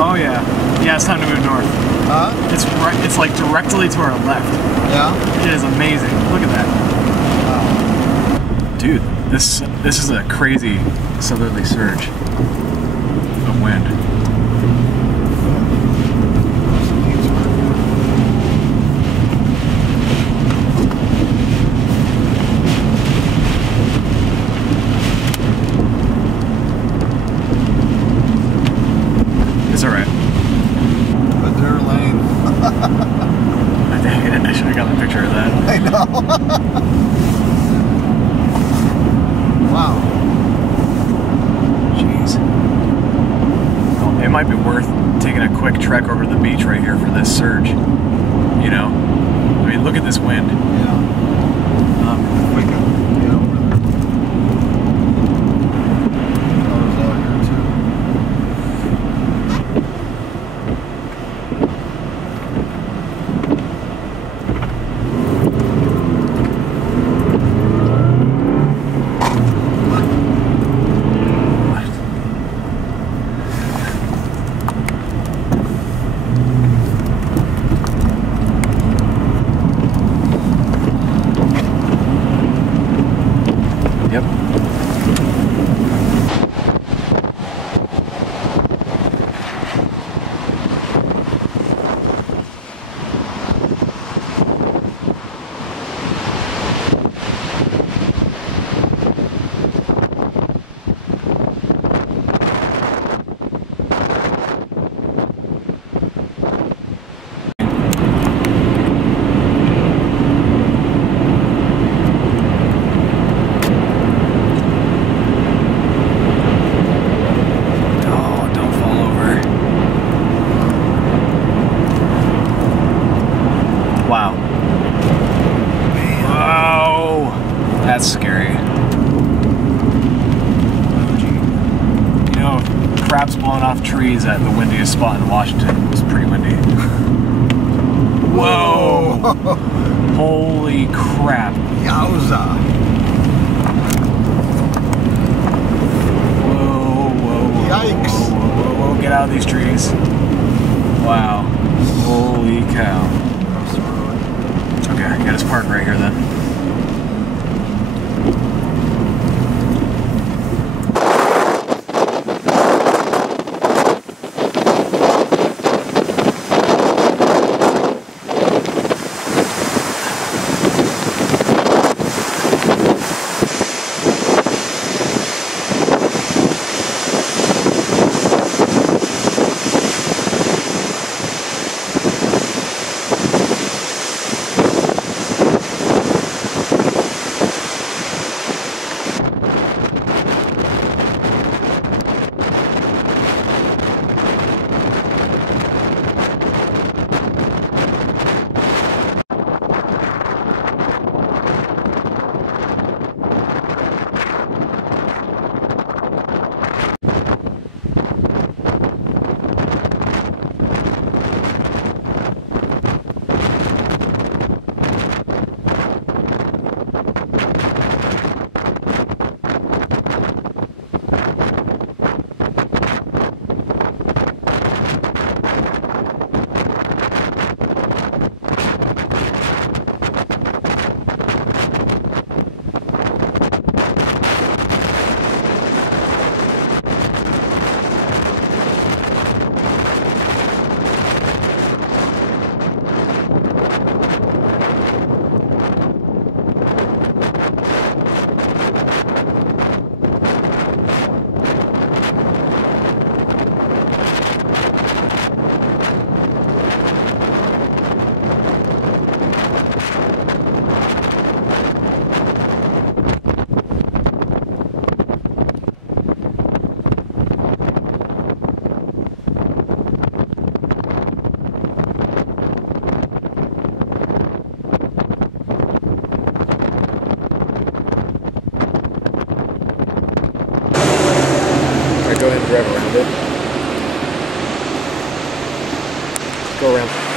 Oh yeah. Yeah, it's time to move north. Huh? It's like directly to our left. Yeah? It is amazing. Look at that. Wow. Dude, this is a crazy southerly surge of wind. It's alright. But they're lame. I should have gotten a picture of that. I know. Wow. Jeez. Well, it might be worth taking a quick trek over to the beach right here for this surge. You know? I mean, look at this wind. Yeah. We can get over there. Cars out here too. Yep. Wow. Wow. That's scary. Oh, gee. You know, crap's blowing off trees at the windiest spot in Washington. It was pretty windy. Whoa. Holy crap. Yowza. Whoa, whoa, whoa. Yikes. Whoa, whoa, whoa, whoa. Get out of these trees. Wow. Holy cow. Okay, I got us parked right here then. Go ahead and drive around it. Go around.